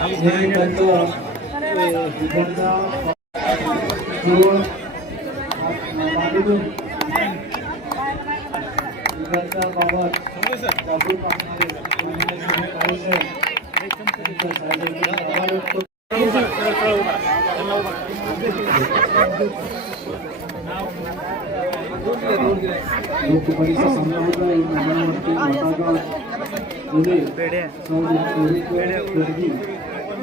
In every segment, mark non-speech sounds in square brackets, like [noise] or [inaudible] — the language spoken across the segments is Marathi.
हे त्यांचं त्यांचा पूर्व बाजूतून इकडच्या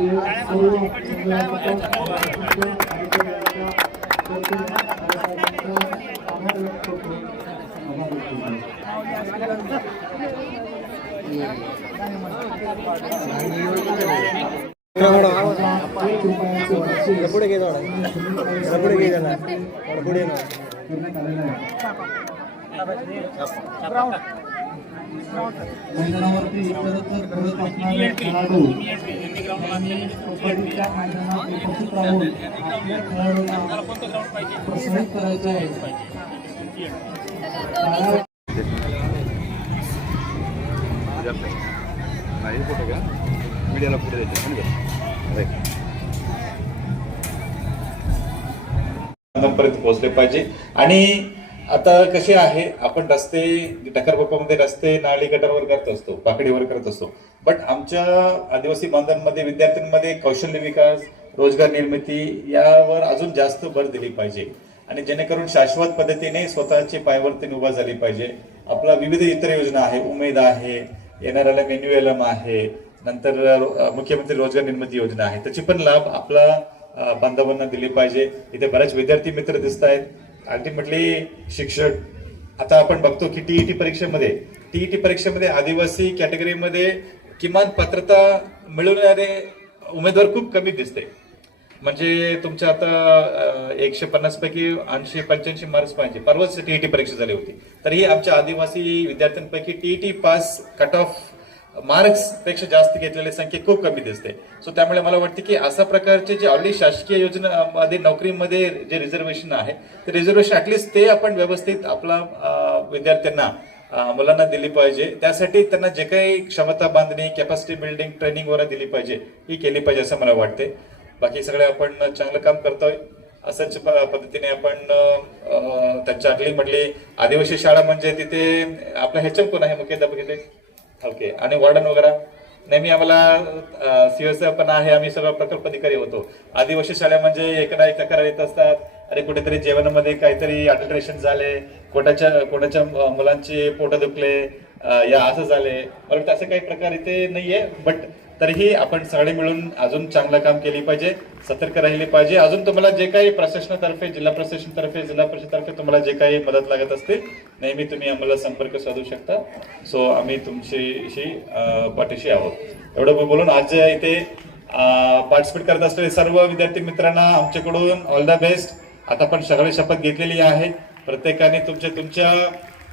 जागरूक असणारे माननीय सुनील काळे मैदानावरती इतरत्र करत असणारे खेळाडू आणि कबड्डीच्या मैदानात उपस्थित राहून आपल्या खेळाडूंना प्रोत्साहित करायचं आहे. नाही फोटो घ्या मीडियाला फोटो द्यायचे पर्यंत पोहोचले पाहिजे. आणि आता कसे आहे आपण रस्ते टक्करबापामध्ये रस्ते नाळी गटारवर करत असतो पाकडीवर करत असतो. बट आमच्या आदिवासी बांधवांमध्ये विद्यार्थ्यांमध्ये कौशल्य विकास रोजगार निर्मिती यावर अजून जास्त भर दिली पाहिजे. आणि जेणेकरून शाश्वत पद्धतीने स्वतःची पायवर्तन उभा झाली पाहिजे. आपला विविध इतर योजना आहे उमेद आहे येणाऱ्याला मेन्युएलम आहे नंतर मुख्यमंत्री रोजगार निर्मिती योजना आहे. त्याची पण लाभ आपला बांधवांना दिले पाहिजे. इथे बरेच विद्यार्थी मित्र दिसत आहेत अल्टिमेटली शिक्षक आता आपण बघतो की टीईटी परीक्षेमध्ये टीईटी परीक्षेमध्ये आदिवासी कॅटेगरीमध्ये किमान पात्रता मिळवणारे उमेदवार खूप कमी दिसते. म्हणजे तुमच्या आता एकशे पन्नास पैकी ऐंशी पंच्याऐंशी मार्क्स पाहिजे. परवाच टीईटी परीक्षा झाली होती. तर ही आमच्या आदिवासी विद्यार्थ्यांपैकी टीईटी पास कट ऑफ मार्क्सपेक्षा जास्त घेतलेली संख्या खूप कमी दिसते. सो त्यामुळे मला वाटते की अशा प्रकारचे जे ऑलरेडी शासकीय योजना मध्ये नोकरीमध्ये जे रिझर्वेशन आहे ते रिझर्वेशन ऍटलिस्ट ते आपण व्यवस्थित आपला विद्यार्थ्यांना मुलांना दिली पाहिजे. त्यासाठी त्यांना जे काही क्षमता बांधणी कॅपॅसिटी बिल्डिंग ट्रेनिंग वगैरे दिली पाहिजे ही केली पाहिजे असं मला वाटते. बाकी सगळे आपण चांगलं काम करतोय. असंच प- पद्धतीने आपण त्यांच्या आटली म्हटली आदिवासी शाळा म्हणजे तिथे आपला ह्याच्यात कोण आहे मुख्याध्यापक बघितले ओके. आणि वॉर्डन वगैरे? नेहमी आम्हाला सीएस पण आहे आम्ही सगळं प्रकल्प अधिकारी होतो. आदिवासी शाळा म्हणजे एक ना एक तक्रार येत असतात. अरे कुठेतरी जेवणामध्ये काहीतरी अडल्ट्रेशन झाले कोणाच्या कोणाच्या मुलांचे पोट दुखले या असं झाले. मला वाटतं असं काही प्रकार इथे नाहीये बट तरीही आपण सगळे मिळून अजून चांगलं काम केली पाहिजे सतर्क राहिले पाहिजे. अजून तुम्हाला जे काही प्रशासनातर्फे जिल्हा प्रशासनातर्फे जिल्हा परिषदतर्फे तुम्हाला जे काही मदत लागत असतील नेहमी तुम्ही आम्हाला संपर्क साधू शकता. सो आम्ही तुमच्याशी पाठीशी आहोत. एवढं बोलून आज इथे पार्टिसिपेट करत असलेले सर्व विद्यार्थी मित्रांना आमच्याकडून ऑल द बेस्ट आता आपण सगळे शपथ घेतलेली आहे. प्रत्येकाने तुमच्या तुमच्या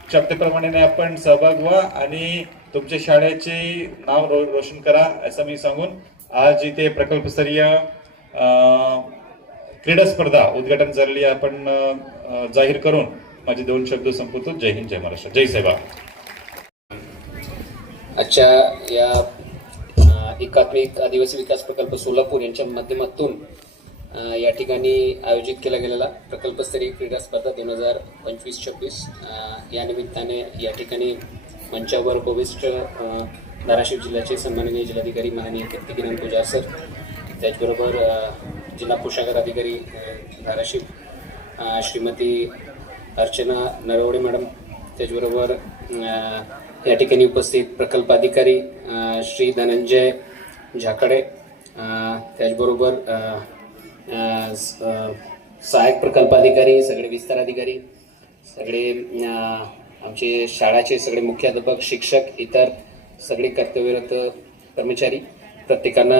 क्षमतेप्रमाणे आपण सहभाग व्हा आणि तुमच्या शाळेचे नाव रो, रोशन करा असं मी सांगून आज इथे प्रकल्पस्तरीय क्रीडा स्पर्धा उद्घाटन झालेली आपण जाहीर करून माझे दोन शब्द संपवतो. जय हिंद जय महाराष्ट्र. जय सेवा आजच्या या एकात्मिक आदिवासी विकास प्रकल्प सोलापूर यांच्या माध्यमातून या ठिकाणी आयोजित केला गेलेला प्रकल्पस्तरीय क्रीडा स्पर्धा दोन हजार पंचवीस छब्बीस या निमित्ताने या ठिकाणी मंचावर उपविष्ट धाराशिव जिल्ह्याचे सन्माननीय जिल्हाधिकारी माननीय कीर्तिकिरण पूजा सर त्याचबरोबर जिल्हा पोशाखर अधिकारी धाराशिव श्रीमती अर्चना नरवडे मॅडम त्याचबरोबर या ठिकाणी उपस्थित प्रकल्प अधिकारी श्री धनंजय झाकडे त्याचबरोबर स- सहाय्यक प्रकल्प अधिकारी सगळे विस्तार अधिकारी सगळे आमचे शाळाचे सगळे मुख्याध्यापक शिक्षक इतर सगळे कर्तव्यरत कर्मचारी प्रत्येकांना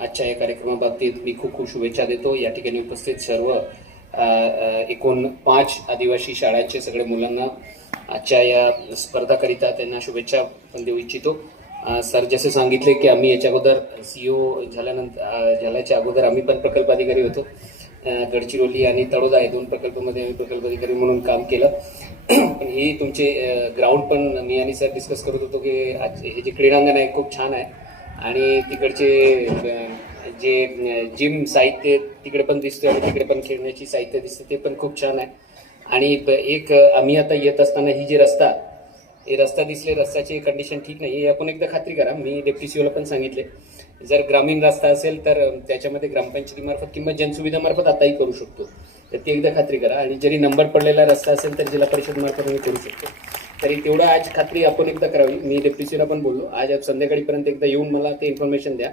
आजच्या या कार्यक्रमाबाबतीत मी खूप खूप शुभेच्छा देतो. या ठिकाणी उपस्थित सर्व एकूण पाच आदिवासी शाळांचे सगळे मुलांना आजच्या या स्पर्धाकरिता त्यांना शुभेच्छा पण देऊ इच्छितो. सर जसे सांगितले की आम्ही याच्या अगोदर सीओ झाल्यानंतर झाल्याच्या अगोदर आम्ही पण प्रकल्प अधिकारी होतो. गडचिरोली आणि तळोदा या दोन प्रकल्पामध्ये आम्ही प्रकल्प अधिकारी म्हणून काम केलं. [clears throat] पण ही तुमचे ग्राउंड पण मी आणि सर डिस्कस करत होतो की हे जे क्रीडांगण आहे खूप छान आहे. आणि तिकडचे जे जिम साहित्य तिकडे पण दिसतं आणि तिकडे पण खेळण्याची साहित्य दिसते ते पण खूप छान आहे. आणि एक आम्ही आता येत असताना ही जी रस्ता हे रस्ता दिसले रस्त्याची कंडिशन ठीक नाही. हे आपण एकदा खात्री करा. मी डेप्टी सीओला पण सांगितले. जर ग्रामीण रस्ता असेल तर त्याच्यामध्ये ग्रामपंचायतीमार्फत किंवा जनसुविधामार्फत आताही करू शकतो. तर ती एकदा खात्री करा. आणि जरी नंबर पडलेला रस्ता असेल तर जिल्हा परिषदमार्फत मी आम्ही करू शकतो. तरी तेवढं आज खात्री आपण एकदा करावी. मी डेप्टी सीओला पण बोललो. आज संध्याकाळीपर्यंत एकदा येऊन मला ते इन्फॉर्मेशन द्या.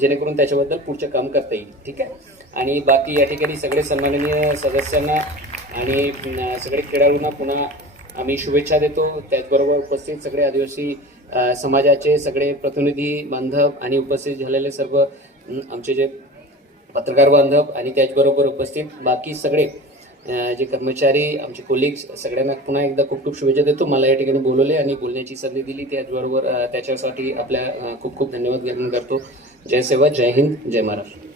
जेणेकरून त्याच्याबद्दल पुढचं काम करता येईल. ठीक आहे? आणि बाकी या ठिकाणी सगळे सन्माननीय सदस्यांना आणि सगळे खेळाडूंना पुन्हा आम्ही शुभेच्छा देतो. त्याचबरोबर उपस्थित सगळे आदिवासी समाजाचे सगळे प्रतिनिधी बांधव आणि उपस्थित झालेले सर्व आमचे जे पत्रकार बांधव आणि त्याचबरोबर उपस्थित बाकी सगळे जे कर्मचारी आमचे कोलिग्स सगळ्यांना पुन्हा एकदा खूप खूप शुभेच्छा देतो. मला या ठिकाणी बोलवले आणि बोलण्याची संधी दिली. त्याचबरोबर त्याच्यासाठी आपल्या खूप खूप धन्यवाद ज्ञापन करतो. जय सेवा जय हिंद जय महाराष्ट्र.